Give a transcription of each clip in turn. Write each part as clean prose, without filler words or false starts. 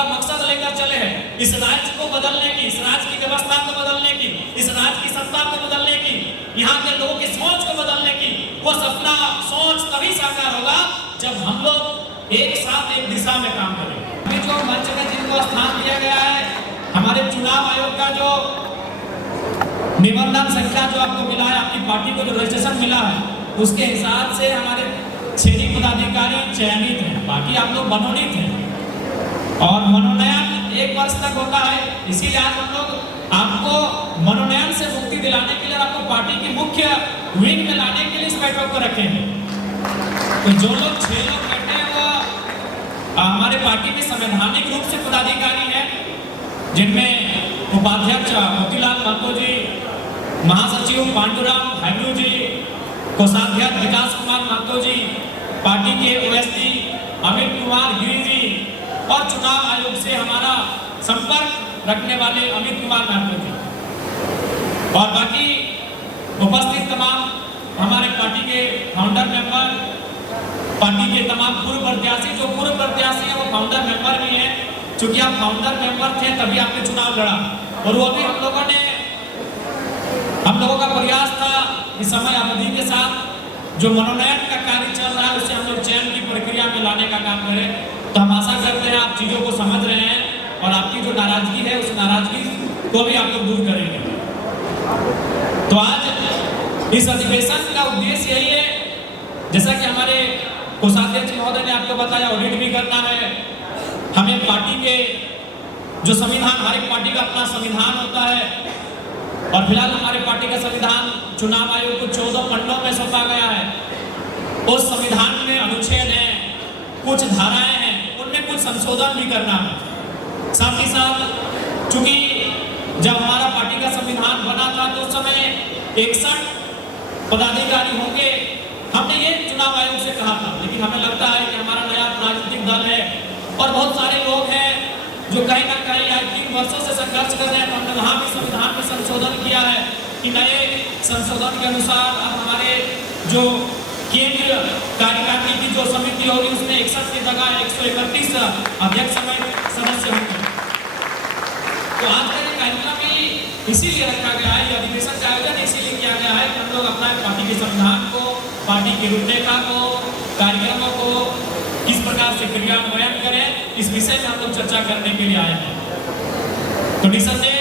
बड़ा मकसद लेकर चले हैं, इस राज्य को बदलने की, इस राज्य की व्यवस्था को बदलने की, इस राज्य की सत्ता को बदलने की, यहाँ के लोगों की सोच को बदलने की। वो सपना सोच तभी साकार होगा जब हम लोग एक साथ एक दिशा में काम करेंगे। अभी जो मंच में जिनको स्थान दिया गया है, हमारे चुनाव आयोग का जो निबंधन संख्या जो आपको मिला है, आपकी पार्टी को जो रजिस्ट्रेशन मिला है, उसके हिसाब से हमारे 6 पदाधिकारी चयनित हैं, बाकी आप लोग मनोनीत हैं। और मनोनयन 1 वर्ष तक होता है, इसीलिए आज हम लोग आपको मनोनयन से मुक्ति दिलाने के लिए, आपको पार्टी की मुख्य विंग में लाने के लिए इस बैठक को रखे हैं। तो जो लोग 6 लोग बैठे हैं वो हमारे पार्टी के संवैधानिक रूप से पदाधिकारी हैं, जिनमें उपाध्यक्ष मोतीलाल महतो जी, महासचिव पांडुराम हैमलू जी, कोषाध्यक्ष विकास कुमार महतो जी, पार्टी के ओएसडी अमित कुमार गिरी जी और चुनाव आयोग से हमारा संपर्क रखने वाले अमित कुमार महतो जी और बाकी उपस्थित तमाम हमारे पार्टी के फाउंडर मेंबर, पार्टी के तमाम पूर्व प्रत्याशी, जो पूर्व प्रत्याशी हैं वो फाउंडर मेंबर भी हैं। चूंकि आप फाउंडर मेंबर थे तभी आपने चुनाव लड़ा, और वो भी हम लोगों का प्रयास था इस समय अवधि के साथ जो मनोनयन का कार्य चल रहा है उसे हम लोग चयन की प्रक्रिया में लाने का काम करें। तो हम आशा करते हैं आप चीजों को समझ रहे हैं और आपकी जो नाराजगी है उस नाराजगी को भी आप लोग दूर करेंगे। तो आज इस अधिवेशन का उद्देश्य यही है, जैसा कि हमारे कोषाध्यक्ष महोदय ने आपको बताया, ऑडिट भी करना है हमें। पार्टी के जो संविधान, हर एक पार्टी का अपना संविधान होता है और फिलहाल हमारे पार्टी का संविधान चुनाव आयोग को 14 खंडों में सौंपा गया है। उस संविधान में अनुच्छेद हैं, कुछ धाराएं हैं, उनमें कुछ संशोधन भी करना है। साथ ही साथ चूंकि जब हमारा पार्टी का संविधान बना था तो उस समय 61 पदाधिकारी होंगे, हमने ये चुनाव आयोग से कहा था। लेकिन हमें लगता है कि हमारा नया राजनीतिक दल है और बहुत सारे लोग हैं जो कहीं ना कहीं आज 3 वर्षों से संघर्ष कर रहे हैं। तो हमने वहाँ भी संविधान में संशोधन किया है कि नए संशोधन के अनुसार अब हमारे जो केंद्रीय कार्यकारिणी की जो समिति होगी उसमें 61 की जगह 131 अध्यक्ष सदस्य होंगे। तो आज का ये कार्यक्रम भी इसीलिए रखा गया है, अधिवेशन का आयोजन इसीलिए किया गया है कि हम लोग अपना पार्टी के संविधान को, पार्टी की रूपरेखा को, कार्यक्रमों को किस प्रकार से क्रियान्वयन करें, इस विषय में हम लोग चर्चा करने के लिए आए हैं। तो निसंदेह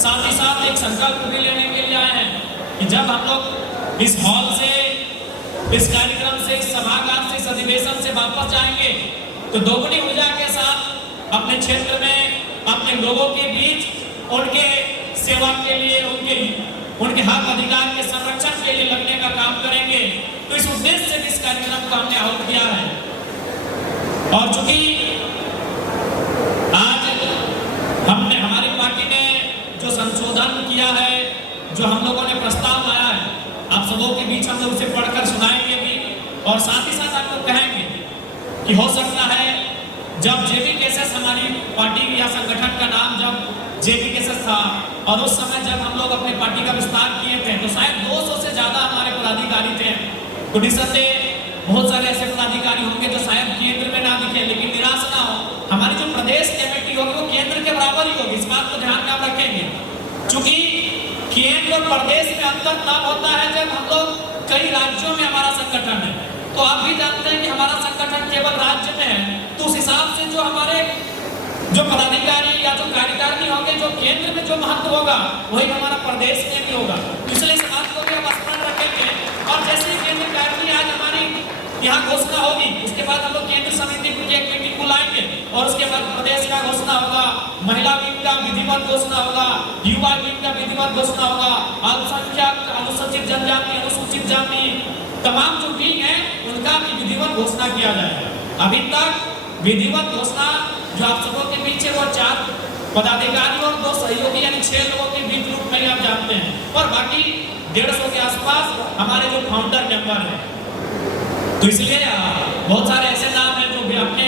साथ ही साथ एक संकल्प भी लेने के लिए आए हैं कि जब हम लोग इस हॉल से, इस कार्यक्रम से, इस सभागार से, इस अधिवेशन से वापस जाएंगे तो दोगुनी ऊर्जा के साथ अपने क्षेत्र में, अपने लोगों के बीच उनके सेवा के लिए, उनके हक अधिकार के संरक्षण के लिए लगने का काम करेंगे। तो इस उद्देश्य से इस कार्यक्रम को हमने आहूत किया है। और चूंकि आज हमने, हमारी पार्टी ने जो संशोधन किया है, जो हम लोगों ने प्रस्ताव लाया है, आप सबों के बीच हम लोग उसे पढ़कर सुनाएंगे भी और साथ ही साथ आपको कहेंगे कि हो सकता है जब जेबी केसेस, हमारी पार्टी या संगठन का नाम जब जेबी केसेस था और उस समय जब हम लोग अपनी पार्टी का विस्तार किए थे तो शायद 200 से ज्यादा हमारे पदाधिकारी थे। तो निसंदेह बहुत सारे ऐसे पदाधिकारी होंगे जो शायद केंद्र में ना दिखे, लेकिन निराश ना हो, हमारी जो प्रदेश कमेटी होगी वो केंद्र के बराबर ही होगी। इस बात को ध्यान में आप रखेंगे, क्योंकि केंद्र और प्रदेश में अंतर तब होता है जब हम लोग कई राज्यों में हमारा संगठन है। तो आप भी जानते हैं कि हमारा संगठन केवल राज्य में है, तो उस हिसाब से जो हमारे जो पदाधिकारी या जो कार्यकारिणी होंगे, जो केंद्र में जो महत्व होगा वही हमारा प्रदेश में भी होगा। इसलिए इस बात को भी हम स्मरण रखेंगे। और जैसे केंद्र कार्यकारिणी आज हमारी यहाँ घोषणा होगी, उसके बाद हम लोग केंद्र समिति की एक मीटिंग बुलाएंगे और उसके बाद प्रदेश का घोषणा होगा, महिला विंग का विधिवत घोषणा होगा, युवा विंग का विधिवत घोषणा होगा, अल्पसंख्यक, अनुसूचित जनजाति, अनुसूचित जाति, तमाम जो विंग है उनका भी विधिवत घोषणा किया जाएगा। अभी तक विधिवत घोषणा जो आप सबों के बीच है वो 4 पदाधिकारी और 2 सहयोगी यानी 6 लोगों के बीच रूप में आप जानते हैं, और बाकी 150 के आसपास हमारे जो फाउंडर मेंबर हैं। तो इसलिए बहुत सारे ऐसे नाम हैं जो भी आपने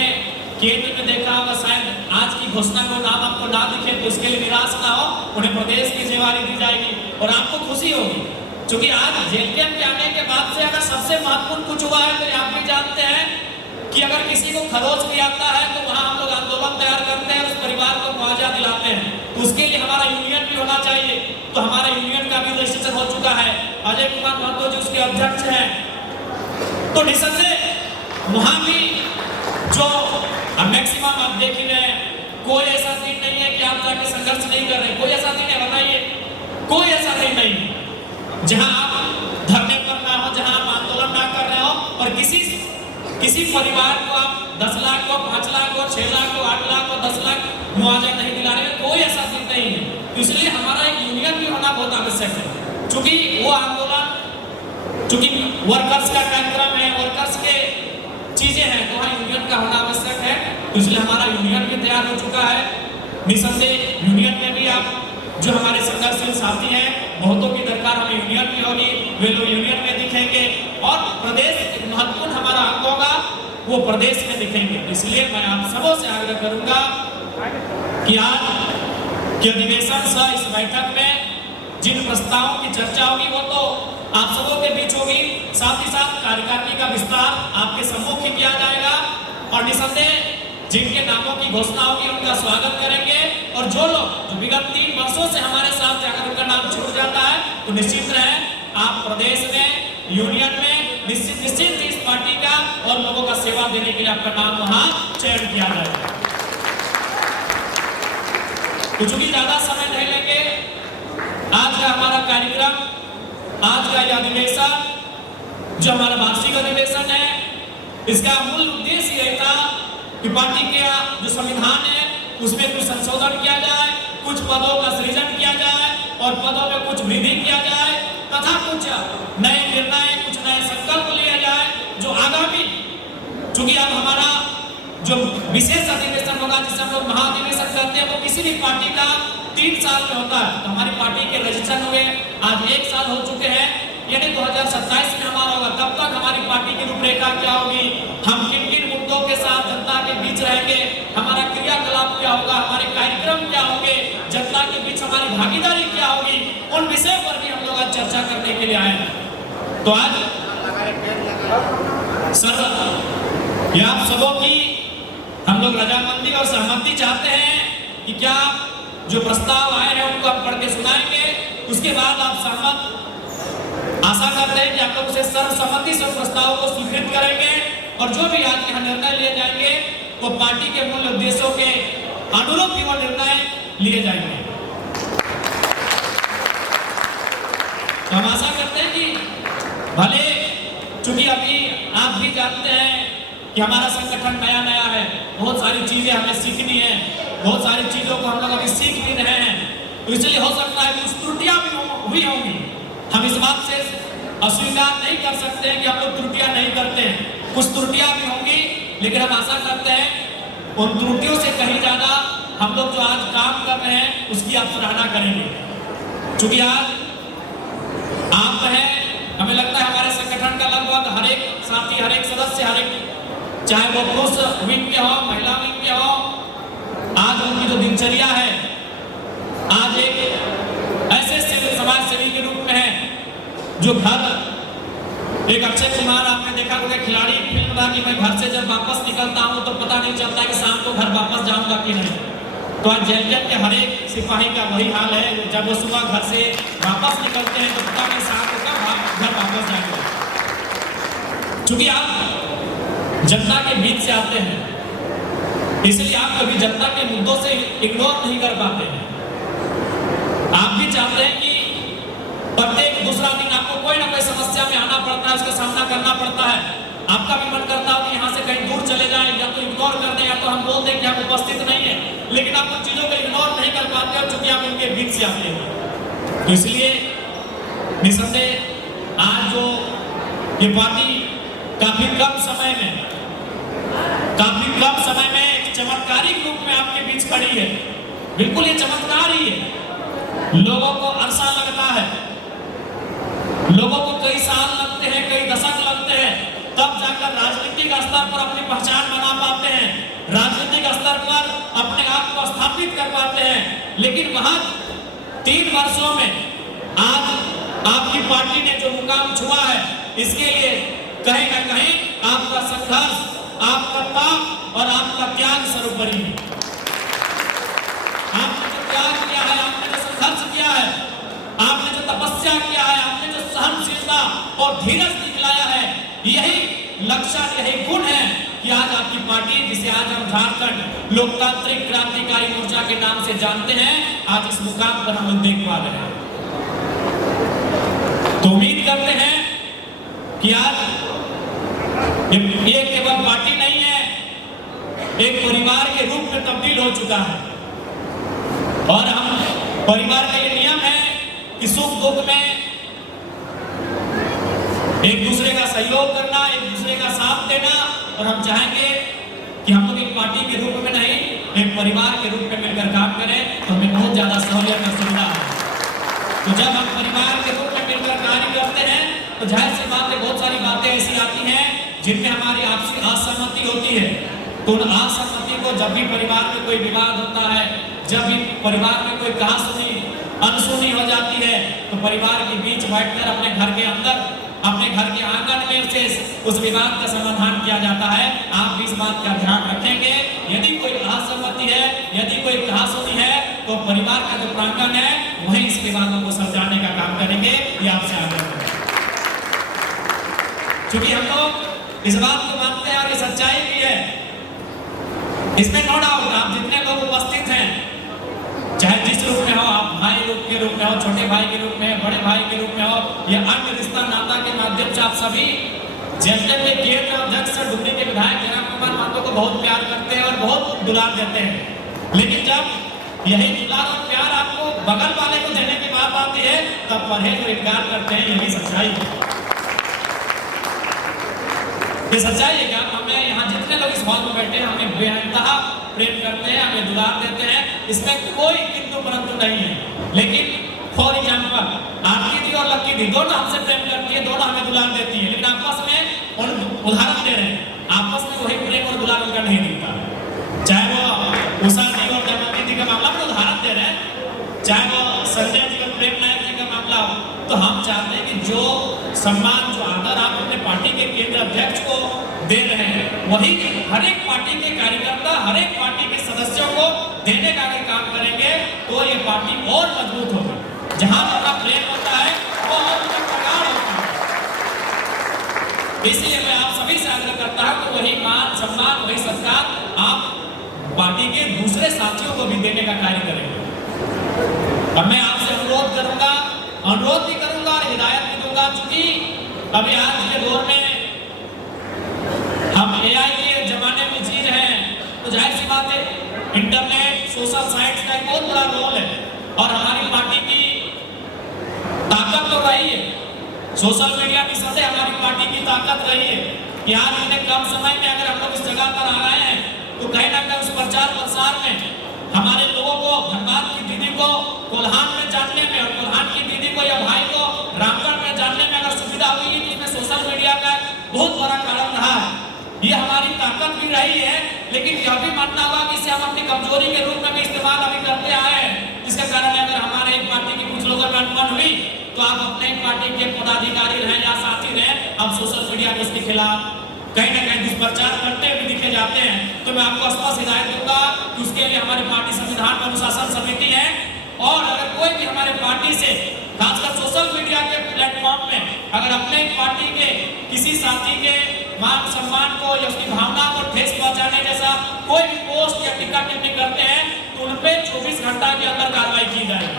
केंद्र में देखा होगा, शायद आज की घोषणा को नाम आपको ना दिखे तो इसके लिए निराश ना हो, उन्हें प्रदेश की जिम्मेदारी दी जाएगी और आपको खुशी होगी। क्योंकि आज जेएलके के आने के बाद से अगर सबसे महत्वपूर्ण कुछ हुआ है तो आप भी जानते हैं कि अगर किसी को खरोच भी आता है तो वहां हम लोग आंदोलन तैयार समस्या दिलाते हैं, तो उसके लिए हमारा यूनियन भी होना चाहिए। तो हमारा यूनियन का भी रजिस्ट्रेशन हो चुका है, अजय कुमार महतो जी उसके अध्यक्ष हैं। तो निसंदेह वहां भी जो मैक्सिमम आप देख ही रहे हैं, कोई ऐसा दिन नहीं है कि आप जाके संघर्ष नहीं कर रहे, कोई ऐसा दिन है बताइए, कोई ऐसा दिन नहीं जहां आप धरने पर ना हो, जहां आप आंदोलन ना कर रहे हो और किसी परिवार को आप 10 लाख को, 5 लाख को, 6 लाख को, 8 लाख को, 10 लाख मुआवजा नहीं दिला रहे, कोई ऐसा दिन नहीं है। तो इसलिए हमारा एक यूनियन भी होना बहुत आवश्यक है, क्योंकि वो आंदोलन, क्योंकि वर्कर्स का कार्यक्रम है, वर्कर्स के चीजें हैं, तो वहाँ यूनियन का होना आवश्यक है। तो इसलिए हमारा यूनियन भी तैयार हो चुका है। निसंदेह यूनियन में भी आप जो हमारे संघर्षशील साथी हैं, बहुतों की दरकार हमें यूनियन में होगी, वे लोग यूनियन में दिखेंगे और प्रदेश एक महत्वपूर्ण हमारा अंग होगा, वो प्रदेश में दिखेंगे। इसलिए मैं आप सबों से आग्रह करूंगा कि आज के अधिवेशन सह इस बैठक में जिन प्रस्तावों की चर्चा होगी वो तो आप सबों के बीच होगी, साथ ही साथ कार्यकारिणी का विस्तार आपके सम्मुख ही किया जाएगा और निसंदेह जिनके नामों की घोषणा होगी उनका स्वागत करेंगे। और जो लोग जो विगत 3 वर्षों से हमारे साथ अगर उनका नाम छूट जाता है तो निश्चित रहे आप प्रदेश में, यूनियन में निश्चित इस पार्टी का और लोगों का सेवा देने के लिए आपका नाम वहां चयन किया जाएगा। कुछ भी ज्यादा समय नहीं लेंगे, आज का हमारा कार्यक्रम, आज का यह अधिवेशन जो हमारा वार्षिक अधिवेशन है, इसका मूल उद्देश्य यही था कि पार्टी का जो संविधान है उसमें कुछ संशोधन किया जाए, कुछ पदों का सृजन किया जाए और पदों में कुछ वृद्धि किया जाए तथा कुछ नए निर्णय, कुछ नए संकल्प लिया जाए जो आगामी, चूंकि अब हमारा जो विशेष अधिवेशन होगा जिसे हम लोग महाधिवेशन करते हैं वो किसी भी पार्टी का 3 साल में होता है। तो हमारी पार्टी के रजिस्ट्रेशन हुए आज 1 साल हो चुके हैं, यानी 2027 में हमारा होगा। तब तक हमारी पार्टी की रूपरेखा क्या होगी, हम किन किन मुद्दों के साथ जनता के बीच रहेंगे, हमारा क्रियाकलाप क्या होगा, हमारे कार्यक्रम क्या होंगे, जनता के बीच हमारी भागीदारी क्या होगी, उन विषयों पर भी हम लोग आज चर्चा करने के लिए आए हैं। तो आज सर ये आप सबों की हम लोग रजामंदी और सहमति चाहते हैं कि क्या जो प्रस्ताव आए हैं उनको हम पढ़ के सुनाएंगे, उसके बाद आप सहमत आशा करते हैं कि आप लोग उसे सर्वसम्मति से प्रस्ताव को स्वीकृत करेंगे और जो भी आज यहाँ निर्णय लिए जाएंगे वो पार्टी के मूल उद्देश्यों के अनुरूप ही वो निर्णय लिए जाएंगे। तो हम आशा करते हैं कि भले चूंकि अभी आप भी जानते हैं कि हमारा संगठन नया नया है, बहुत सारी चीजें हमें सीखनी है, बहुत सारी चीजों को हम लोग अभी सीख भी रहे हैं, तो इसलिए हो सकता है कुछ त्रुटियां भी हुई होंगी। हम इस बात से अस्वीकार नहीं कर सकते हैं कि हम लोग त्रुटियां नहीं करते हैं, कुछ त्रुटियां भी होंगी, लेकिन हम आशा करते हैं उन त्रुटियों से कहीं ज्यादा हम लोग जो आज काम कर रहे हैं उसकी आप सराहना करेंगे। क्योंकि आज आप हैं, हमें लगता है हमारे संगठन का लगभग हर एक साथी, हर एक सदस्य, हर एक चाहे वो पुरुष विंग के हो, महिला विंग के हो, आज उनकी जो दिनचर्या है आज एक ऐसे समाज सेवी के रूप में है जो घर, एक अक्षय कुमार आपने देखा होगा खिलाड़ी फिल्म था कि मैं घर से जब वापस निकलता हूं तो पता नहीं चलता कि शाम को घर वापस जाऊंगा कि नहीं। तो आज जेल के हर एक सिपाही का वही हाल है, जब वो सुबह घर से वापस निकलते हैं तो पता नहीं शाम को कब घर वापस जाएंगे। क्योंकि आप जनता के बीच से आते हैं, इसलिए आप कभी जनता के मुद्दों से इग्नोर नहीं कर पाते हैं। आप भी चाहते हैं कि प्रत्येक दूसरा दिन आपको कोई ना कोई समस्या में आना पड़ता है, उसका सामना करना पड़ता है। आपका भी मन करता हो कि यहाँ से कहीं दूर चले जाएं, या तो इग्नोर कर दें या तो हम बोल दें कि आप उपस्थित नहीं है, लेकिन आप उन चीजों को इग्नोर नहीं कर पाते हो क्योंकि आप उनके बीच से आते हैं। तो इसलिए निसंदेह आज जो ये पार्टी काफी कम समय में एक चमत्कारिक रूप में आपके बीच खड़ी है। बिल्कुल ये चमत्कार ही है। लोगों को अरसा लगता है, लोगों को कई साल लगते हैं, कई दशक लगते हैं, तब जाकर राजनीतिक स्तर पर अपनी पहचान बना पाते हैं, राजनीतिक स्तर पर अपने आप को स्थापित कर पाते हैं। लेकिन महज 3 वर्षों में आज आपकी पार्टी ने जो मुकाम छुआ है, इसके लिए कहीं ना कहीं आपका संघर्ष, आपका ताप और आपका त्याग सर्वोपरि है। और धीरज दिखलाया है। यही लक्षण, यही गुण है कि आज आपकी पार्टी, जिसे आज हम झारखंड लोकतांत्रिक क्रांतिकारी मोर्चा के नाम से जानते हैं, आज इस मुकाम पर हम लोग देख पा रहे हैं। तो उम्मीद करते हैं कि आज ये केवल पार्टी नहीं है, एक परिवार के रूप में तब्दील हो चुका है। और हम परिवार का ये नियम है कि सुख दुख में एक दूसरे का सहयोग करना, एक दूसरे का साथ देना, और हम चाहेंगे कि हम लोग एक पार्टी के रूप में नहीं, एक परिवार के रूप में मिलकर काम करें, तो हमें बहुत ज्यादा सहूलियत और सुविधा है। तो जब हम परिवार के रूप में मिलकर कार्य करते हैं तो जाहिर सी बात है बहुत सारी बातें ऐसी आती हैं जिनमें हमारी आपसी असहमति होती है। तो उन असहमति को, जब भी परिवार में कोई विवाद होता है, जब भी परिवार में कोई कहासुनी अनसुनी हो जाती है, तो परिवार के बीच बैठकर अपने घर के अंदर, अपने घर के आंगन में से उस विवाद का समाधान किया जाता है। आप भी इस बात का ध्यान रखेंगे, यदि कोई असहमति है, यदि कोई कहासुनी है, तो परिवार का जो प्रांगण है वहीं इस विवादों को सुलझाने का काम करेंगे। ये आपसे आग्रह है, क्योंकि हम लोग इस बात को मानते हैं और ये सच्चाई भी है, इसमें नो डाउट। आप जितने लोग उपस्थित हैं, चाहे जिस रूप में हो, आप भाई रूप के रूप में हो, छोटे भाई के रूप में, बड़े भाई के रूप में हो, या अन्य रिश्ता नाता के माध्यम से, आप सभी जनता के केंद्र अध्यक्ष से डुमरी के विधायक जनाब कुमार महतो को बहुत प्यार करते हैं और बहुत दुलार देते हैं। लेकिन जब यही दुलार और प्यार आपको बगल वाले को देने की बात आती है, तब परहेज और इनकार करते हैं। यही सच्चाई है, ये सच्चाई है। क्या हमें यहाँ जितने लोग इस हॉल में बैठे हैं, हमें बेहतहा प्रेम करते हैं, हमें दुलार देते हैं, इसमें कोई किंतु परंतु नहीं है। लेकिन फॉर एग्जाम्पल, आपकी दी और लक्की दी दोनों हमसे प्रेम करती है, दोनों हमें दुलार देती है, लेकिन आपस में उदाहरण दे रहे हैं, आपस में वही प्रेम और दुलार उनका नहीं दिखता। चाहे वो उषा दी और दमयंती दी का मामला में उदाहरण दे रहे हैं, चाहे वो संजय जी और प्रेम नायक जी का मामला हो, तो हम चाहते हैं कि जो सम्मान, जो आदर आप अपने पार्टी के केंद्र अध्यक्ष को दे रहे हैं, वही हर एक पार्टी के कार्यकर्ता, हर एक पार्टी के सदस्यों को देने का अगर काम करेंगे तो ये पार्टी और मजबूत होगी। जहां उनका प्रेम होता है वो और उनका प्रगाढ़ होता है। इसलिए मैं आप सभी से आग्रह करता हूं कि वही मान सम्मान, वही सत्कार आप पार्टी के दूसरे साथियों को भी देने का कार्य करेंगे। और मैं आपसे अनुरोध करूंगा, अनुरोध भी करूंगा और हिदायत भी दूंगा, चूंकि अभी आज के दौर में हम AI के जमाने में जी रहे हैं, तो जाहिर सी बात है इंटरनेट, सोशल साइट्स का एक बहुत बड़ा रोल है। और हमारी पार्टी की ताकत तो रही है, सोशल मीडिया की सतह हमारी पार्टी की ताकत रही है कि आज इतने कम समय में अगर हम लोग इस जगह पर आ रहे हैं, तो कहीं ना कहीं उस प्रचार प्रसार में हमारे लोगों को, धनबाद की दीदी को कोल्हान में जानने में, और कोल्हान की दीदी को या भाई को रामगढ़ में जानने में अगर सुविधा हुई है, जिसमें सोशल मीडिया का बहुत बड़ा कारण रहा है। ये हमारी ताकत भी रही है, लेकिन यह भी मानना होगा कि इसे हम अपनी कमजोरी के रूप में भी इस्तेमाल अभी करते आए हैं। इसके कारण अगर हमारे एक पार्टी की कुछ लोगों में अनबन हुई, तो आप अपने पार्टी के पदाधिकारी रहे या साथी रहे, आप सोशल मीडिया पे उसके खिलाफ कहीं ना कहीं दुष्प्रचार करते हुए दिखे जाते हैं। तो मैं आपको स्पष्ट हिदायत दूंगा कि उसके लिए हमारी पार्टी संविधान अनुशासन समिति है, और अगर कोई भी हमारे पार्टी से, खासकर सोशल मीडिया के प्लेटफॉर्म में, अगर अपने पार्टी के किसी साथी के मान सम्मान को या उसकी भावना को ठेस पहुंचाने जैसा कोई भी पोस्ट या टिक्का टिप्पणी करते हैं, तो उन पे 24 घंटा के अंदर कार्रवाई की जाएगी।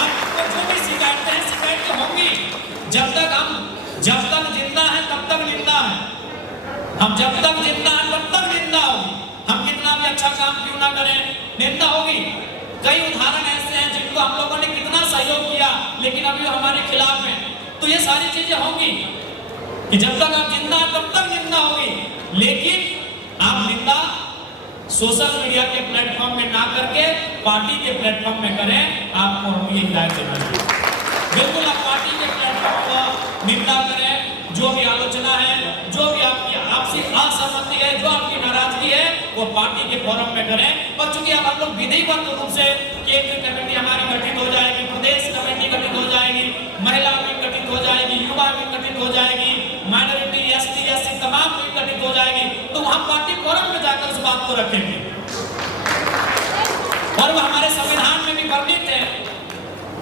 आपको जो भी शिकायतें हैं, शिकायतें होंगी। जब तक जिंदा है तब तक निंदा है, हम जब तक जिंदा है तब तक निंदा होगी। हम कितना भी अच्छा काम क्यों ना करें, निंदा होगी। कई उदाहरण ऐसे हैं जिनको हम लोगों ने कितना सहयोग किया, लेकिन अभी हमारे खिलाफ है। तो ये सारी चीजें होंगी कि जब तक आप जिंदा हैं तब तक निंदा होगी, लेकिन आप निंदा सोशल मीडिया के प्लेटफॉर्म में ना करके पार्टी के प्लेटफॉर्म में करें। आपको हम ये हिदायत देना चाहिए, बिल्कुल आप पार्टी के प्लेटफॉर्म पर निंदा करें। जो भी आलोचना है, जो भी आपकी आपसी असहमति है, जो आपकी नाराजगी है, वो पार्टी के फोरम में करें। और चूंकि अब हम लोग विधिवत रूप से केंद्र कमेटी हमारी गठित हो जाएगी, प्रदेश कमेटी गठित हो जाएगी, महिला विंग गठित हो जाएगी, युवा विंग गठित हो जाएगी, माइनॉरिटी, ST, SC तमाम विंग गठित हो जाएगी, तो हम पार्टी फोरम में जाकर उस बात को रखेंगे। और वो हमारे संविधान में भी वर्णित है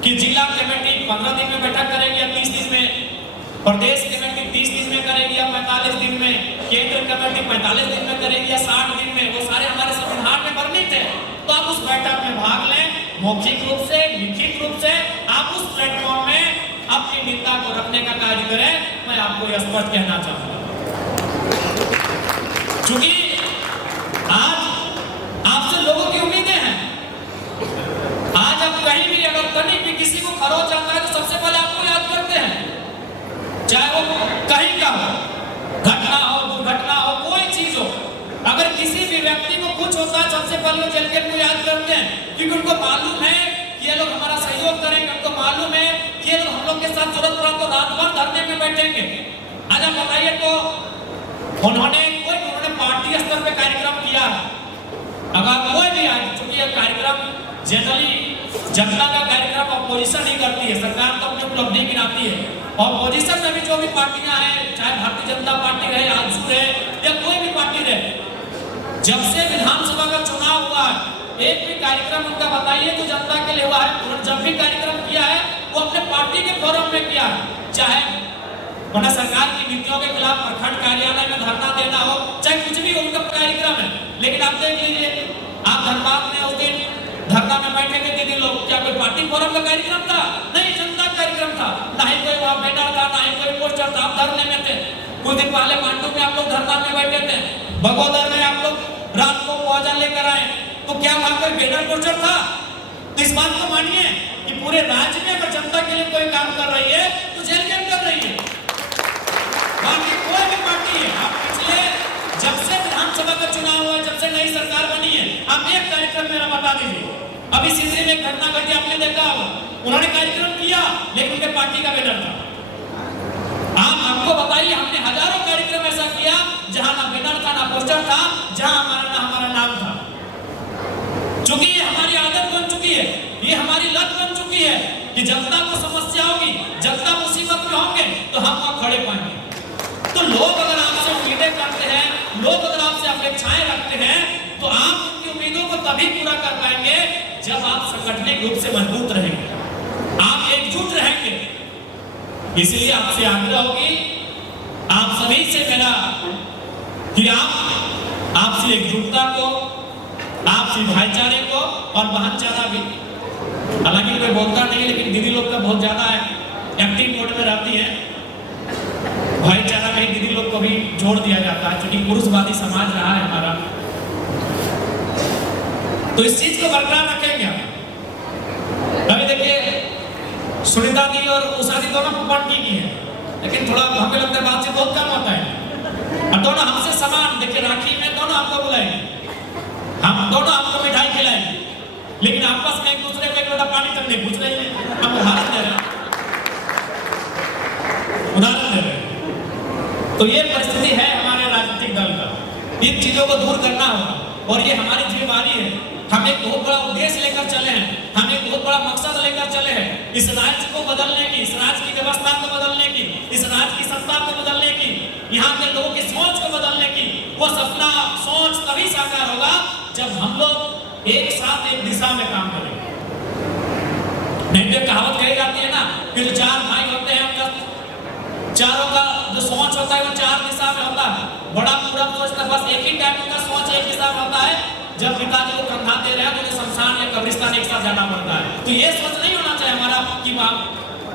कि जिला कमेटी 15 दिन में बैठक करेगी या 30 दिन में, प्रदेश कमेटी 30 दिन में करेगी या 45 दिन में, केंद्र कमेटी 45 दिन में करेगी या 60 दिन में, वो सारे हमारे संविधान में वर्णित है। तो आप उस बैठक में भाग लें, मौखिक रूप से, लिखित रूप से आप उस प्लेटफॉर्म में अपनी नेता को रखने का कार्य करें। मैं आपको यह स्पष्ट कहना चाहूंगा, क्योंकि आज आपसे लोगों की उम्मीदें हैं। आज आप कहीं भी अगर तनिक भी किसी को खरोच आता है तो सबसे पहले आपको याद करते हैं, चाहे वो कहीं का हो, घटना हो, दुर्घटना हो, कोई चीज हो। अगर किसी भी व्यक्ति को कुछ होता है सबसे पहले वो चल के उनको याद करते हैं, क्योंकि उनको मालूम है कि ये लोग हमारा सहयोग करेंगे, उनको मालूम है कि ये लोग हम लोग के साथ जरूरत पड़ा तो रात भर धरने में बैठेंगे। आज आप बताइए तो उन्होंने पार्टी स्तर पे कार्यक्रम किया है, अगर कोई भी आज, चूंकि यह कार्यक्रम जनरली जनता का कार्यक्रम अपोजिशन ही करती है, सरकार तो अपनी उपलब्धि गिनाती है। अपोजिशन में भी जो भी पार्टियां हैं, चाहे भारतीय जनता पार्टी रहे, आजसू रहे या कोई भी पार्टी रहे, जब से विधानसभा का चुनाव हुआ है एक भी कार्यक्रम उनका बताइए तो जनता के लिए हुआ है। उन्होंने जब भी कार्यक्रम किया है वो अपने पार्टी के फोरम में किया है, चाहे उन्हें सरकार की नीतियों के खिलाफ प्रखंड कार्यालय में धरना देना हो, चाहे कुछ भी उनका कार्यक्रम है। लेकिन आप देख लीजिए, आप धनबाद में उस दिन धरना में बैठे थे दीदी लोग, क्या कोई पार्टी फोरम का कार्यक्रम था? नहीं, जनता का कार्यक्रम था। ना ही कोई वहां बैनर था, ना ही कोई पोस्टर था, आप धरने में थे। कुछ दिन पहले मांडू में आप लोग धरना में बैठे थे, बगोदर में आप लोग रात को भोजन लेकर आए, तो क्या वहां कोई बैनर पोस्टर था? तो इस बात को मानिए कि पूरे राज्य में अगर जनता के लिए कोई काम कर रही है तो जेल के अंदर रही है। बाकी कोई भी पार्टी है, आप पिछले जब से विधानसभा का चुनाव हुआ, जब से नई सरकार बनी है, आप एक कार्यक्रम मेरा बता दीजिए। अभी सीधी में घटना घटी, आपने देखा होगा, उन्होंने कार्यक्रम किया लेकिन उनके पार्टी का बैनर था। आप हमको बताइए, हमने हजारों कार्यक्रम ऐसा किया जहां ना बैनर था, ना पोस्टर था, जहां हमारा नाम था। चूंकि ये हमारी आदत बन चुकी है, ये हमारी लत बन चुकी है कि जनता को समस्या होगी, जनता मुसीबत में होंगे तो हम वहां खड़े पाएंगे। तो लोग अगर आपसे उम्मीदें करते हैं, लोग अगर आपसे अपेक्षाएं रखते हैं, तो आप उनकी उम्मीदों को तभी पूरा कर पाएंगे जब आप संगठनिक रूप से मजबूत रहेंगे, आप एकजुट रहेंगे। इसलिए आपसे आग्रह होगी, आप सभी से मेरा कि आप आपसी एकजुटता को, आपसी भाईचारे को और भाईचारा भी, हालांकि कोई बोलता नहीं है लेकिन दीदी लोग का बहुत ज्यादा है, एक्टिव मोड में रहती है, भाईचारा कहीं दीदी लोग को भी जोड़ दिया जाता है, क्योंकि पुरुषवादी समाज रहा है हमारा। तो इस चीज को बरकरार रखेंगे हम। अभी देखिए सुनीता दी और उषा दी दोनों पार्टी की है, लेकिन थोड़ा हमें लगता है बातचीत बहुत कम होता है, और दोनों हमसे समान। देखिए राखी में दोनों आपको बुलाएंगे, हम दोनों आपको मिठाई खिलाएंगे, लेकिन आपस में एक दूसरे को एक लोटा पानी तक नहीं पूछ रहे हैं। हम उदाहरण दे रहे हैं, उदाहरण दे रहे हैं। तो ये परिस्थिति है हमारे राजनीतिक दल का, इन चीजों को दूर करना होगा और ये हमारी जिम्मेदारी है। हम एक बहुत बड़ा उद्देश्य लेकर चले हैं, हम एक बहुत बड़ा मकसद लेकर चले हैं, इस राज्य को बदलने की, इस राज्य की व्यवस्था को बदलने की, इस राज्य की सत्ता को बदलने की, यहाँ के लोगों की सोच को बदलने की। वो सपना सोच तभी साकार होगा जब हम लोग एक साथ एक दिशा में काम करेंगे। नहीं तो कहावत कही जाती है ना कि जो चार भाई होते हैं उनका चारों का जो सोच होता है वो चार दिशा में होता है। बड़ा पूरा सोचता बस एक ही टाइप का सोच एक दिशा में होता है। जब पिताजी को कंधा दे रहे हैं तो उन्हें शमशान या कब्रिस्तान एक साथ जाना पड़ता है। तो ये सोच नहीं होना चाहिए हमारा कि बात।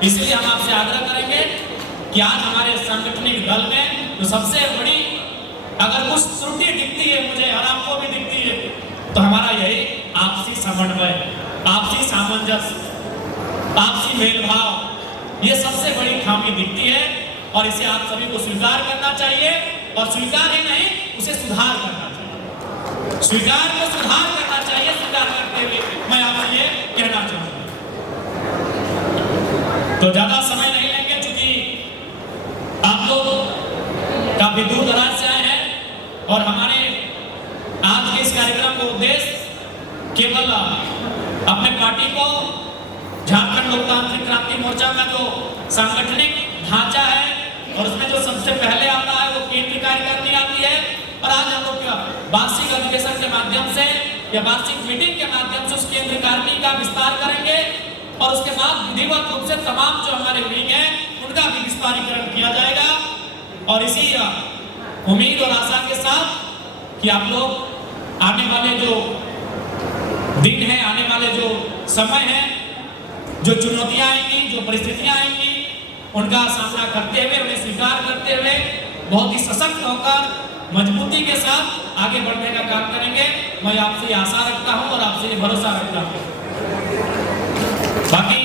इसलिए हम आपसे आग्रह करेंगे कि आज हमारे सांगठनिक दल में जो सबसे बड़ी अगर कुछ त्रुटि दिखती है मुझे और आपको भी दिखती है, तो हमारा यही आपसी समन्वय, आपसी सामंजस्य, आपसी मेलभाव, ये सबसे बड़ी खामी दिखती है और इसे आप सभी को स्वीकार करना चाहिए। और स्वीकार ही नहीं, उसे सुधार करना चाहिए, स्वीकार को सुधार करना चाहिए। स्वीकार करते हुए मैं आपसे ये कहना चाहूंगा। तो ज्यादा समय नहीं लेंगे, क्योंकि आप लोग काफी दूर दराज से आए हैं और हमारे आज के इस कार्यक्रम का उद्देश्य केवल अपने पार्टी को झारखंड लोकतांत्रिक क्रांति मोर्चा का जो सांगठनिक ढांचा है और उसमें जो सबसे पहले आता है वो केंद्रीय कार्यकारिणी आती है। और आज हम लोग वार्षिक अधिवेशन के माध्यम से या वार्षिक मीटिंग के माध्यम से उस केंद्रीय कार्यकारिणी का विस्तार करेंगे और उसके बाद विधिवत रूप से तमाम जो हमारे विंग हैं उनका भी विस्तारीकरण किया जाएगा। और इसी उम्मीद और आशा के साथ कि आप लोग आने वाले जो दिन है, आने वाले जो समय है, जो चुनौतियां आएंगी, जो परिस्थितियां आएंगी, उनका सामना करते हुए, उन्हें स्वीकार करते हुए बहुत ही सशक्त होकर मजबूती के साथ आगे बढ़ने का काम करेंगे। मैं आपसे आशा रखता हूं और आपसे ये भरोसा रखता हूं। बाकी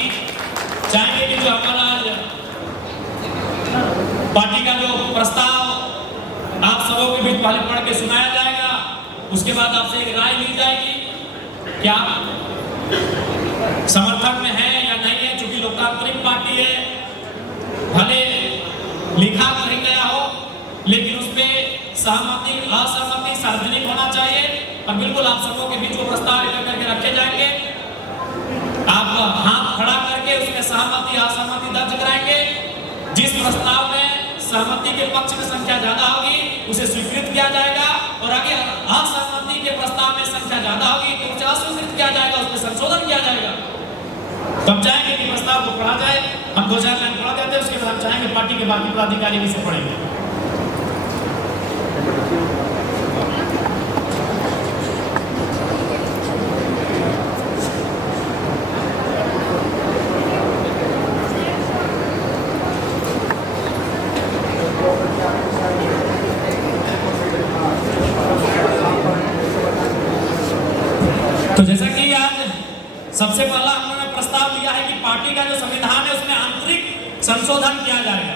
चाहेंगे कि जो हमारा पार्टी का जो प्रस्ताव आप सबों के बीच पहले पढ़ के सुनाया जाएगा, उसके बाद आपसे एक राय ली जाएगी क्या समर्थन में है या नहीं है। चूंकि लोकतांत्रिक पार्टी है, भले लिखा नहीं गया हो लेकिन उसमें सहमति असहमति सार्वजनिक होना चाहिए और बिल्कुल आप सबों के बीच वो प्रस्ताव लेकर करके रखे जाएंगे। आप हाथ खड़ा करके उसमें सहमति असहमति दर्ज कराएंगे। जिस प्रस्ताव में सहमति के पक्ष में संख्या ज्यादा होगी उसे स्वीकृत किया जाएगा और आगे असहमति के प्रस्ताव में संख्या ज्यादा होगी तो उसे अस्वीकृत किया जाएगा, उसमें संशोधन किया जाएगा। तो हम चाहेंगे कि प्रस्ताव को पढ़ा जाए। हम 2-4 लाइन पढ़ा देते हैं, उसके बाद हम चाहेंगे पार्टी के बाकी पदाधिकारी भी से पढ़ेंगे। तो जैसा कि आज सबसे पहला हमने प्रस्ताव दिया है कि पार्टी का जो संविधान है उसमें आंतरिक संशोधन किया जाएगा।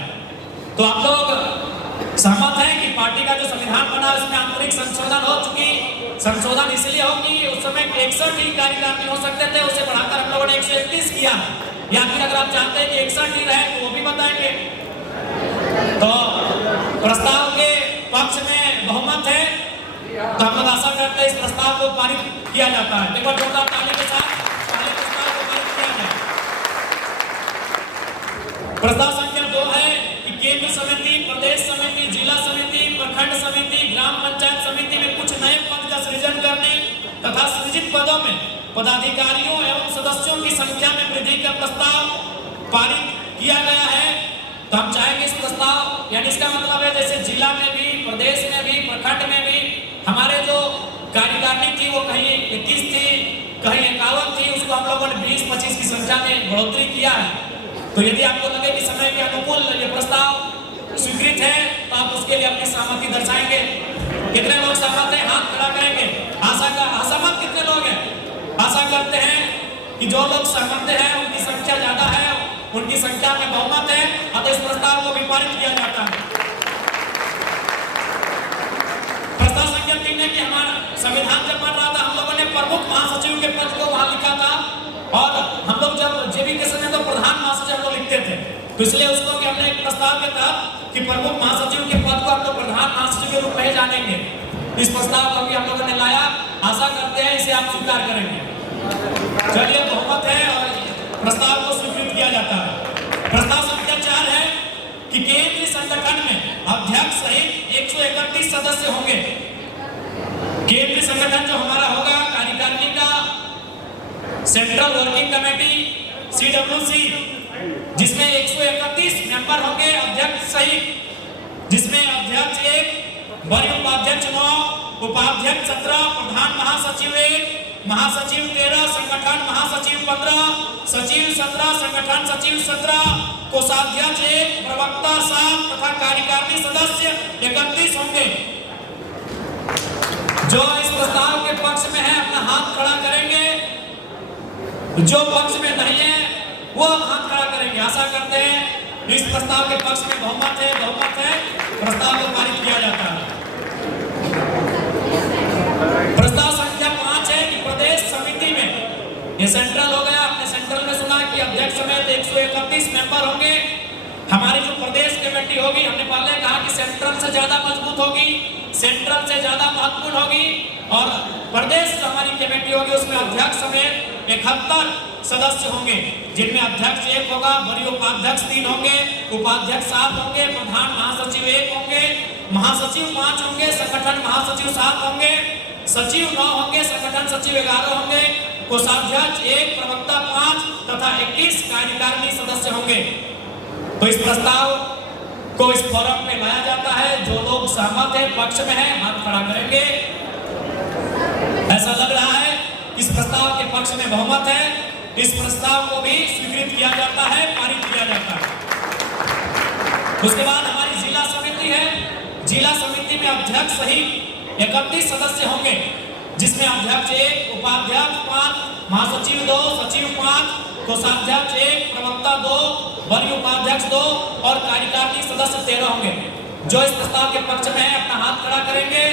तो आप लोग सहमत हैं कि पार्टी का जो संविधान बना है उसमें आंतरिक संशोधन हो चुकी। संशोधन इसलिए हो कि उस समय 61 ही कार्यकारिणी हो सकते थे, उसे बढ़ाकर हम लोगों ने 131 किया। या फिर अगर आप चाहते हैं कि 61 ही रहे तो वो भी बताएंगे। तो प्रस्ताव के पक्ष में बहुमत है तो हम लोग आशा करते हैं इस प्रस्ताव को पारित किया जाता है। एक बार जोरदार ताली के साथ पहले प्रस्ताव को पारित किया जाए। प्रस्ताव संख्या 2 है कि केंद्र समिति, प्रदेश समिति, जिला समिति, प्रखंड समिति, ग्राम पंचायत समिति में कुछ नए पद का सृजन करने तथा सृजित पदों में पदाधिकारियों एवं सदस्यों की संख्या में वृद्धि का प्रस्ताव पारित किया गया है। तो हम चाहेंगे इस प्रस्ताव, यानी इसका मतलब है जैसे जिला में भी, प्रदेश में भी, प्रखंड में भी हमारे जो कार्यकारिणी थी वो कहीं 21 थी, कहीं 51 थी, उसको हम लोगों ने 20-25 की संख्या में बढ़ोतरी किया है। तो यदि आपको लगे कि समय के अनुकूल ये प्रस्ताव स्वीकृत है तो आप उसके लिए अपनी सहमति दर्शाएंगे। कितने लोग सहमत हैं? हाथ खड़ा करेंगे। असहमत कितने लोग हैं? आशा करते हैं कि जो लोग सहमत हैं उनकी संख्या ज्यादा है, उनकी संख्या में बहुमत है, अतः इस प्रस्ताव को भी पारित किया जाता है। प्रस्ताव संख्या 3 है कि हमारा संविधान जब बन रहा था हम लोगों ने प्रमुख महासचिव के पद को वहां लिखा था और हम लोग जब जेबी के समय तो प्रधान महासचिव हम लोग लिखते थे, तो इसलिए उसको कि हमने एक प्रस्ताव के तहत कि प्रमुख महासचिव के पद को हम लोग प्रधान महासचिव के रूप में जानेंगे। इस प्रस्ताव को भी हम लोगों ने लाया। आशा करते हैं इसे आप स्वीकार करेंगे। चलिए, बहुमत है और प्रस्ताव को स्वीकृत किया जाता है। प्रस्ताव संख्या 4 है कि केंद्रीय संगठन में अध्यक्ष सहित 131 सदस्य होंगे। केंद्रीय संगठन जो हमारा होगा कार्यकारिणी का सेंट्रल वर्किंग कमेटी CWC, जिसमें 131 मेंबर होंगे अध्यक्ष सहित, जिसमें अध्यक्ष 1, वरीय उपाध्यक्ष 9, उपाध्यक्ष 17, प्रधान महासचिव 1, महासचिव 13, संगठन महासचिव 15, सचिव 17, संगठन सचिव 17, कोषाध्यक्ष 1, प्रवक्ता 7 तथा कार्यकारिणी सदस्य 31 होंगे। जो इस प्रस्ताव के पक्ष में है अपना हाथ खड़ा करेंगे, जो पक्ष में नहीं है वो हाथ खड़ा करेंगे। आशा करते हैं इस प्रस्ताव के पक्ष में बहुमत है, प्रस्ताव को पारित किया जाता है। प्रस्ताव संख्या 5 है कि प्रदेश समिति में, ये सेंट्रल हो गया, आपने सेंट्रल में सुना कि अध्यक्ष समेत 131 मेंबर होंगे। हमारी जो प्रदेश कमेटी होगी, हमने पहले कहा कि सेंट्रल से ज्यादा मजबूत होगी, सेंट्रल से ज्यादा महत्वपूर्ण होगी, और प्रदेश जो हमारी कमेटी होगी उसमें अध्यक्ष समेत 71 सदस्य होंगे, जिनमें अध्यक्ष 1 होगा, वरीय उपाध्यक्ष 3 होंगे, उपाध्यक्ष 7 होंगे, प्रधान महासचिव 1 होंगे, महासचिव 5 होंगे, संगठन महासचिव 7 होंगे, सचिव 9 होंगे, संगठन सचिव 11 होंगे, कोषाध्यक्ष 1, प्रवक्ता 5 तथा 21 कार्यकारिणी सदस्य होंगे। तो इस प्रस्ताव को इस फोरम में लाया जाता है। जो लोग सहमत है, पक्ष में है, हाथ खड़ा करेंगे। ऐसा लग रहा है इस प्रस्ताव के पक्ष में बहुमत है। इस प्रस्ताव को भी स्वीकृत किया जाता है, पारित किया जाता है। उसके बाद हमारी जिला समिति है। जिला समिति में अध्यक्ष सहित 31 सदस्य होंगे, जिसमें अध्यक्ष 1, उपाध्यक्ष 5, महासचिव 2, सचिव 5, कोषाध्यक्ष 1, प्रवक्ता 2, वरीय उपाध्यक्ष 2 और कार्यकारिणी सदस्य 13 होंगे। जो इस प्रस्ताव के पक्ष में है अपना हाथ खड़ा करेंगे।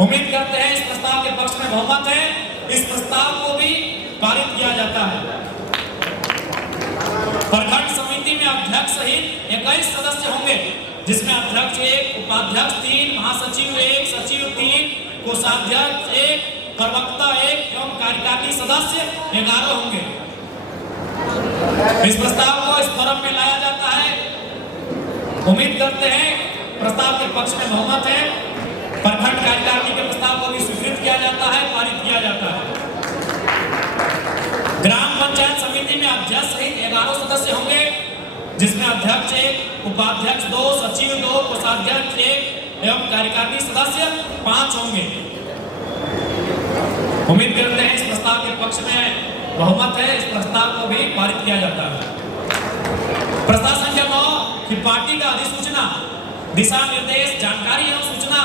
उम्मीद करते हैं इस प्रस्ताव के पक्ष में बहुमत है। इस प्रस्ताव को भी पारित किया जाता है। प्रखंड समिति में अध्यक्ष सहित 21 सदस्य होंगे, जिसमें अध्यक्ष 1, उपाध्यक्ष 3, महासचिव 1, सचिव 3, कोषाध्यक्ष 1, प्रवक्ता 1 एवं कार्यकारिणी सदस्य 11 होंगे। इस प्रस्ताव को इस फोरम में लाया जाता है। उम्मीद करते हैं प्रस्ताव के पक्ष में बहुमत है। प्रखंड कार्यकारिणी के प्रस्ताव को भी स्वीकृत किया जाता है, पारित किया जाता है। ग्राम पंचायत समिति में अध्यक्ष सहित 11 सदस्य होंगे, जिसमें अध्यक्ष 1, उपाध्यक्ष 2, सचिव 2, कोषाध्यक्ष 1 एवं कार्यकारिणी सदस्य 5 होंगे। उम्मीद करते हैं इस प्रस्ताव के पक्ष में बहुमत है। इस प्रस्ताव को भी पारित किया जाता है। प्रस्ताव संख्या 9 कि पार्टी का अधिसूचना, दिशा निर्देश, जानकारी एवं सूचना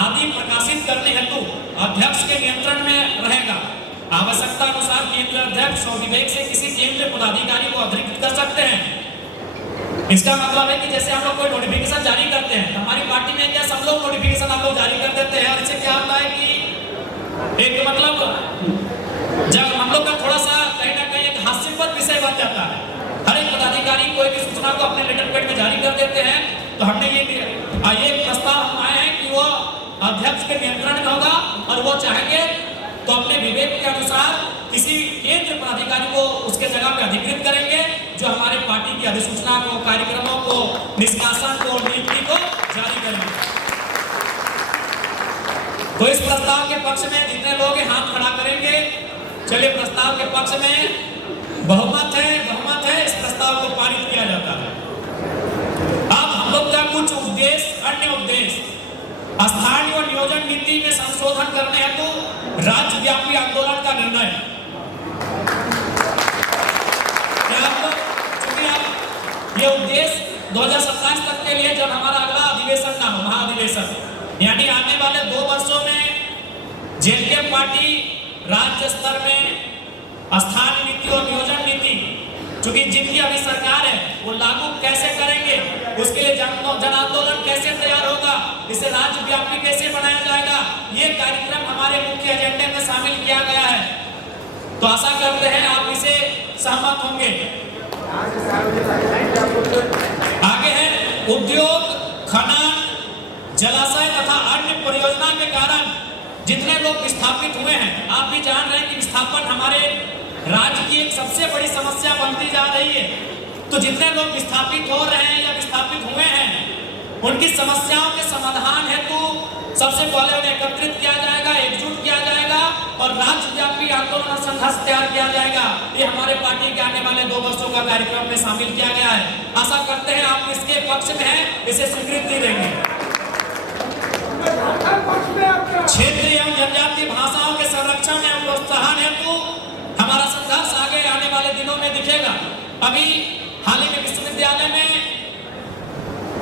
आदि प्रकाशित करने हेतु अध्यक्ष के नियंत्रण में रहेगा। आवश्यकता अनुसार केंद्रीय अध्यक्ष विवेक से किसी केंद्रीय पदाधिकारी को अतिरिक्त कर सकते हैं। इसका मतलब है कि जैसे हम लोग कोई नोटिफिकेशन जारी करते हैं, हमारी पार्टी में क्या सब लोग नोटिफिकेशन हम लोग जारी कर देते हैं। और इससे क्या होता है कि एक मतलब जब हम लोग का थोड़ा सा कहीं ना कहीं एक हास्यास्पद विषय बन जाता है। हर एक पदाधिकारी कोई भी सूचना को अपने लेटर पैड में जारी कर देते हैं। तो हमने ये प्रस्ताव हम आए हैं कि वो अध्यक्ष के नियंत्रण में होगा और वो चाहेंगे तो अपने विवेक के अनुसार किसी केंद्र पदाधिकारी को उसके जगह पे अधिकृत करेंगे, जो हमारे पार्टी की अधिसूचना को, कार्यक्रमों को, निष्कासन को, नीति को जारी करेंगे। तो इस प्रस्ताव के पक्ष में जितने लोग हाथ खड़ा करेंगे। चलिए, प्रस्ताव के पक्ष में बहुमत है, बहुमत है। इस प्रस्ताव को पारित किया जाता है। अब हम लोग का कुछ उद्देश्य, अन्य उद्देश्य, स्थानीय नियोजन नीति में संशोधन करने हेतु राज्यव्यापी आंदोलन का निर्णय। क्योंकि आप ये उद्देश्य 2027 तक के लिए, जब हमारा अगला अधिवेशन ना हो, महाधिवेशन, यानी आने वाले 2 वर्षों में जेएनके पार्टी राज्य स्तर में स्थानीय नीति और नियोजन नीति, क्योंकि जिनकी अभी सरकार है, वो लागू कैसे करेंगे, उसके लिए जन आंदोलन कैसे तैयार होगा, इसे राज्यव्यापी कैसे बनाया जाएगा, ये कार्यक्रम हमारे मुख्य एजेंडे में शामिल किया गया है। तो आशा करते हैं आप इसे सहमत होंगे। आगे है उद्योग, खनन, जलाशय तथा अन्य परियोजना के कारण जितने लोग विस्थापित हुए हैं। आप भी जान रहे हैं कि विस्थापन हमारे राज्य की एक सबसे बड़ी समस्या बनती जा रही है। तो जितने लोग विस्थापित हो रहे हैं या विस्थापित हुए हैं, उनकी समस्याओं के समाधान हेतु सबसे पहले उन्हें एकत्रित किया जाएगा, एकजुट किया जाएगा और राज्यव्यापी आंदोलन और संघर्ष तैयार किया जाएगा। ये हमारे पार्टी के आने वाले 2 वर्षों का कार्यक्रम में शामिल किया गया है। आशा करते हैं आप इसके पक्ष में हैं, इसे स्वीकृति देंगे। क्षेत्रीय एवं जनजातीय भाषाओं के संरक्षण एवं प्रोत्साहन हेतु हमारा संघर्ष आगे आने वाले दिनों में दिखेगा। अभी हाल ही में विश्वविद्यालय में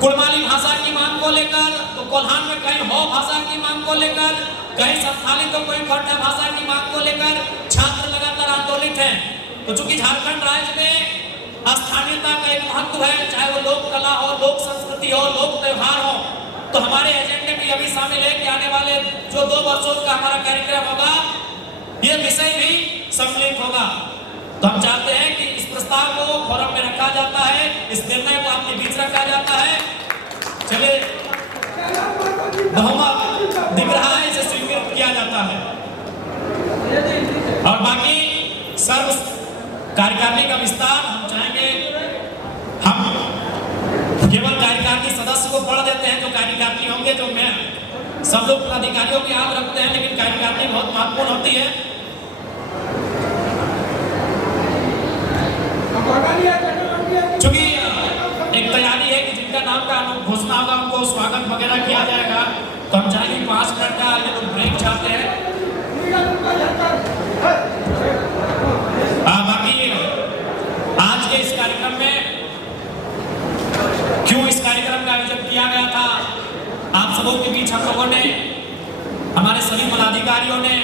कुड़माली भाषा की मांग को लेकर, तो कोल्हान में कहीं हो भाषा की मांग को लेकर, कहीं संथाली तो कोई खट्टा भाषा की मांग को लेकर छात्र लगातार आंदोलित हैं। तो चूंकि झारखंड राज्य में स्थानीयता का एक महत्व है, चाहे वो लोक कला हो, लोक संस्कृति हो, लोक त्योहार हो, तो हमारे एजेंडे में अभी शामिल है कि आने वाले जो 2 वर्षों का हमारा कार्यक्रम होगा, ये विषय भी सम्मिलित होगा। तो हम चाहते हैं कि इस प्रस्ताव को फोरम में रखा जाता है, इस निर्णय को आपके बीच रखा जाता है। चलिए, बहुमत दिख रहा है, इसे स्वीकृत किया जाता है। और बाकी सर्व कार्यकारिणी का विस्तार हम चाहेंगे, हम केवल कार्यकारिणी सदस्य को पढ़ देते हैं। जो कार्यकारिणी होंगे, जो मैं सब लोग पदाधिकारियों की याद रखते हैं, लेकिन कार्यकारिणी बहुत महत्वपूर्ण होती है। चूंकि एक तैयारी है कि जिनका नाम का घोषणा होगा उनको स्वागत वगैरह किया जाएगा, तो हम चाहेंगे 5 मिनट का ये लोग ब्रेक चाहते हैं। बाकी आज के इस कार्यक्रम में क्यों इस कार्यक्रम का आयोजन किया गया था, आप सबों के बीच हम लोगों ने, हमारे सभी पदाधिकारियों ने,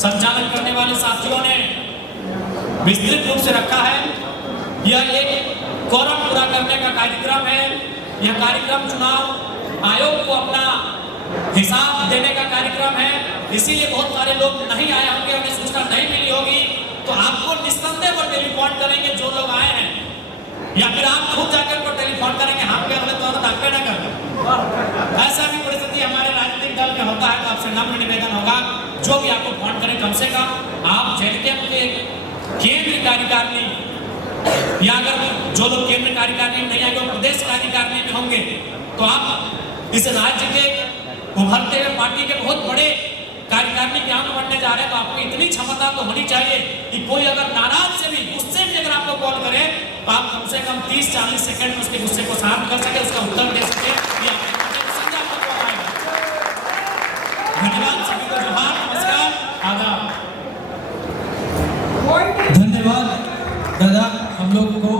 संचालन करने वाले साथियों ने विस्तृत रूप से रखा है। यह एक कोरम पूरा करने का कार्यक्रम है। यह कार्यक्रम चुनाव आयोग को अपना हिसाब देने का कार्यक्रम है, इसीलिए बहुत सारे लोग नहीं आए होंगे, उन्हें सूचना नहीं मिली होगी, तो आपको निस्संदेह पर टेलीफोन करेंगे जो लोग आए हैं, या फिर आप खुद जाकर पर टेलीफोन करेंगे, हम क्या बोले तो डॉक्टर ना कर। ऐसा भी परिस्थिति हमारे राजनीतिक दल में होता है, तो आपसे नम्र निवेदन होगा जो भी आपको फोन करें, कम से कम आप जेडीएम के केंद्रीय कार्यकारिणी, या अगर जो लोग केंद्र कार्यकारिणी नहीं आएंगे प्रदेश कार्यकारिणी में होंगे, तो आप इस राज्य के उभरते हुए पार्टी के बहुत बड़े कार्यकारिणी के अंग बनने जा रहे हैं, तो आपको इतनी क्षमता तो होनी चाहिए कि कोई अगर नाराज से भी, गुस्से में अगर आपको कॉल करे, तो आप कम से कम 30-40 सेकंड में उसके गुस्से को शांत कर सके, उसका उत्तर दे सके। धन्यवाद सभी को, जोहार, नमस्कार, आदाब। धन्यवाद दादा, हम लोग को